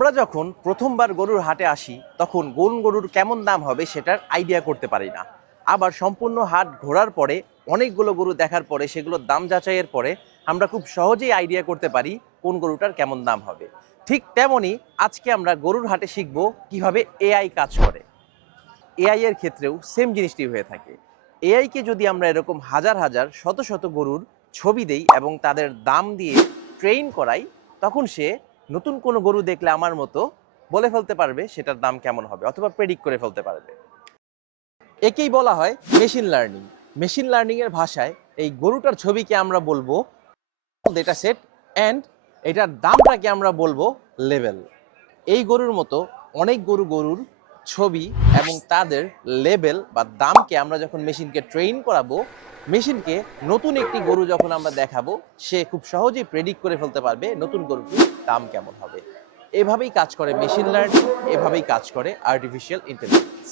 আমরা যখন প্রথমবার গরুর হাটে আসি তখন কোন গরুর কেমন দাম হবে সেটার আইডিয়া করতে পারি না। আবার সম্পূর্ণ হাট ঘোরার পরে অনেকগুলো গরু দেখার পরে সেগুলোর দাম যাচাইয়ের পরে আমরা খুব সহজেই আইডিয়া করতে পারি কোন গরুটার কেমন দাম হবে। ঠিক তেমনই আজকে আমরা গরুর হাটে শিখব কিভাবে এআই কাজ করে। এআই এর ক্ষেত্রেও সেম জিনিসটি হয়ে থাকে। এআইকে যদি আমরা এরকম হাজার হাজার শত শত গরুর ছবি দেই এবং তাদের দাম দিয়ে ট্রেন করাই, তখন সে নতুন কোনো গরু দেখলে আমার মতো বলে ফেলতে পারবে সেটার দাম কেমন হবে অথবা প্রেডিক্ট করে ফেলতে পারবে। একেই বলা হয় মেশিন লার্নিং। মেশিন লার্নিং এর ভাষায় এই গরুটার ছবিকে আমরা বলবো ডেটা সেট অ্যান্ড এটার দামটাকে আমরা বলবো লেভেল। এই গরুর মতো অনেক গরুর ছবি এবং তাদের লেভেল বা দামকে আমরা যখন মেশিনকে ট্রেন করাবো, মেশিনকে নতুন একটি গরু যখন আমরা দেখাবো, সে খুব সহজেই প্রেডিক্ট করে ফেলতে পারবে নতুন গরুটির দাম কেমন হবে। এভাবেই কাজ করে মেশিন লার্নিং, এভাবেই কাজ করে আর্টিফিশিয়াল ইন্টেলিজেন্স।